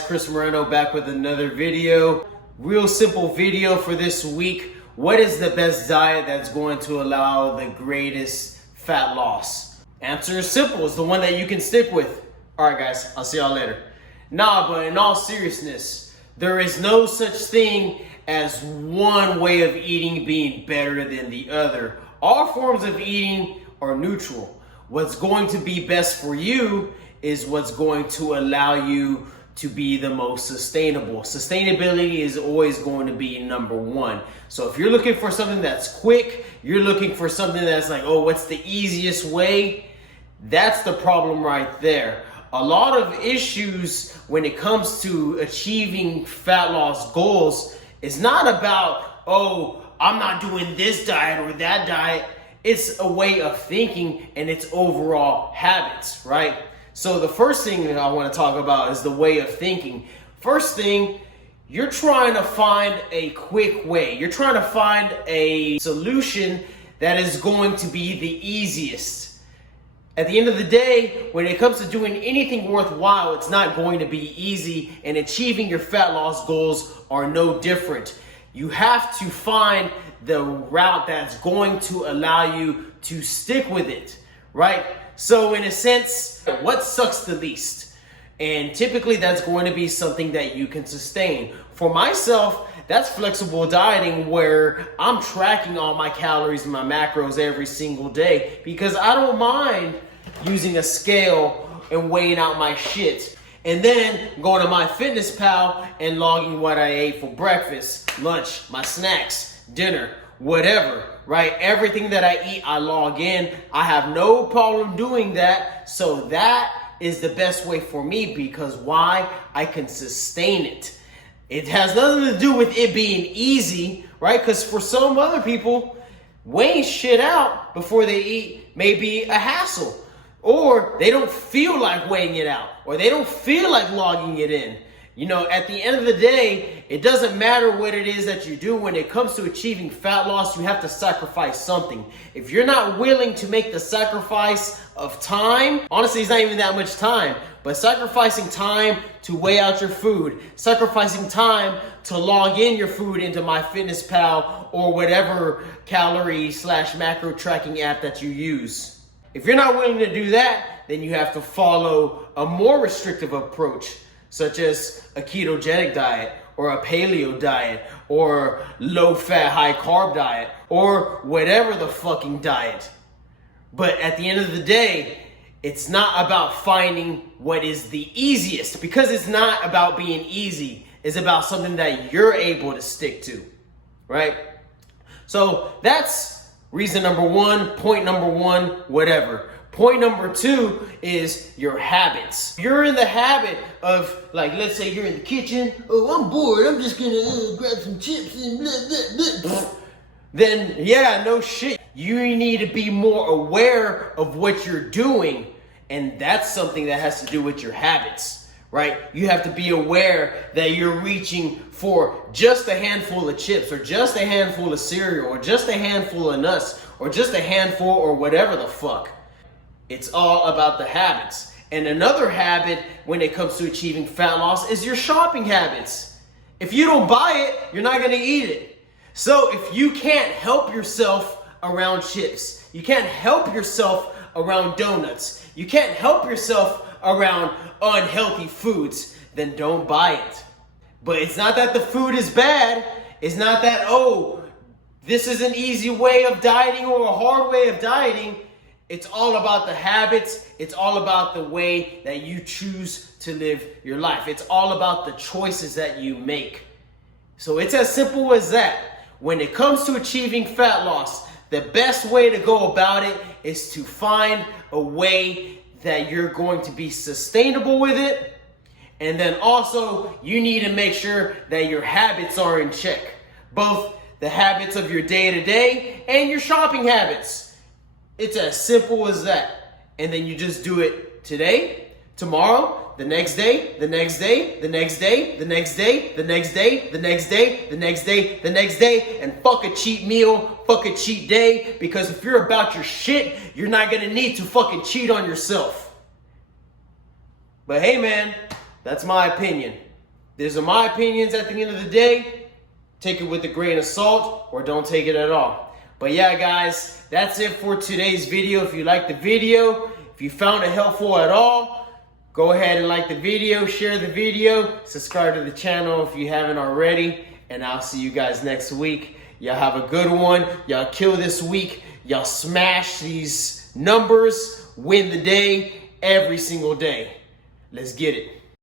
guys, Chris Moreno back with another video. Real simple video for this week. What is the best diet that's going to allow the greatest fat loss? Answer is simple. It's the one that you can stick with. Alright guys, I'll see y'all later. Nah, but in all seriousness, there is no such thing as one way of eating being better than the other. All forms of eating are neutral. What's going to be best for you is what's going to allow you to be the most sustainable. Sustainability is always going to be number one. So if you're looking for something that's quick, you're looking for something that's like, oh, what's the easiest way? That's the problem right there. A lot of issues when it comes to achieving fat loss goals is not about, oh, I'm not doing this diet or that diet. It's a way of thinking and it's overall habits, right? So the first thing that I want to talk about is the way of thinking. First thing, you're trying to find a quick way. You're trying to find a solution that is going to be the easiest. At the end of the day, when it comes to doing anything worthwhile, it's not going to be easy, and achieving your fat loss goals are no different. You have to find the route that's going to allow you to stick with it, right? So in a sense, what sucks the least? And typically that's going to be something that you can sustain. For myself, that's flexible dieting, where I'm tracking all my calories and my macros every single day because I don't mind using a scale and weighing out my shit. And then going to MyFitnessPal and logging what I ate for breakfast, lunch, my snacks, dinner, whatever, right? Everything that I eat, I log in. I have no problem doing that. So that is the best way for me because why? I can sustain it. It has nothing to do with it being easy, right? Because for some other people, weighing shit out before they eat may be a hassle. Or they don't feel like weighing it out, or they don't feel like logging it in. You know, at the end of the day, it doesn't matter what it is that you do. When it comes to achieving fat loss, you have to sacrifice something. If you're not willing to make the sacrifice of time, honestly, it's not even that much time, but sacrificing time to weigh out your food, sacrificing time to log in your food into MyFitnessPal or whatever calorie/macro tracking app that you use. If you're not willing to do that, then you have to follow a more restrictive approach, such as a ketogenic diet or a paleo diet or low-fat, high-carb diet or whatever the fucking diet. But at the end of the day, it's not about finding what is the easiest, because it's not about being easy. It's about something that you're able to stick to, right? So that's reason number one, point number one, whatever. Point number two is your habits. You're in the habit of, like, let's say you're in the kitchen. Oh, I'm bored. I'm just gonna grab some chips and blah, blah, blah. Then, yeah, no shit. You need to be more aware of what you're doing. And that's something that has to do with your habits, right? You have to be aware that you're reaching for just a handful of chips or just a handful of cereal or just a handful of nuts or just a handful or whatever the fuck. It's all about the habits. And another habit when it comes to achieving fat loss is your shopping habits. If you don't buy it, you're not gonna eat it. So if you can't help yourself around chips, you can't help yourself around donuts, you can't help yourself around unhealthy foods, then don't buy it. But it's not that the food is bad. It's not that, oh, this is an easy way of dieting or a hard way of dieting. It's all about the habits. It's all about the way that you choose to live your life. It's all about the choices that you make. So it's as simple as that. When it comes to achieving fat loss, the best way to go about it is to find a way that you're going to be sustainable with it. And then also, you need to make sure that your habits are in check. Both the habits of your day-to-day and your shopping habits. It's as simple as that. And then you just do it today, tomorrow, the next day, the next day, the next day, the next day, the next day, the next day, the next day, the next day, and fuck a cheat meal, fuck a cheat day, because if you're about your shit, you're not gonna need to fucking cheat on yourself. But hey man, that's my opinion. These are my opinions at the end of the day. Take it with a grain of salt or don't take it at all. But yeah, guys, that's it for today's video. If you liked the video, if you found it helpful at all, go ahead and like the video, share the video, subscribe to the channel if you haven't already, and I'll see you guys next week. Y'all have a good one. Y'all kill this week. Y'all smash these numbers, win the day every single day. Let's get it.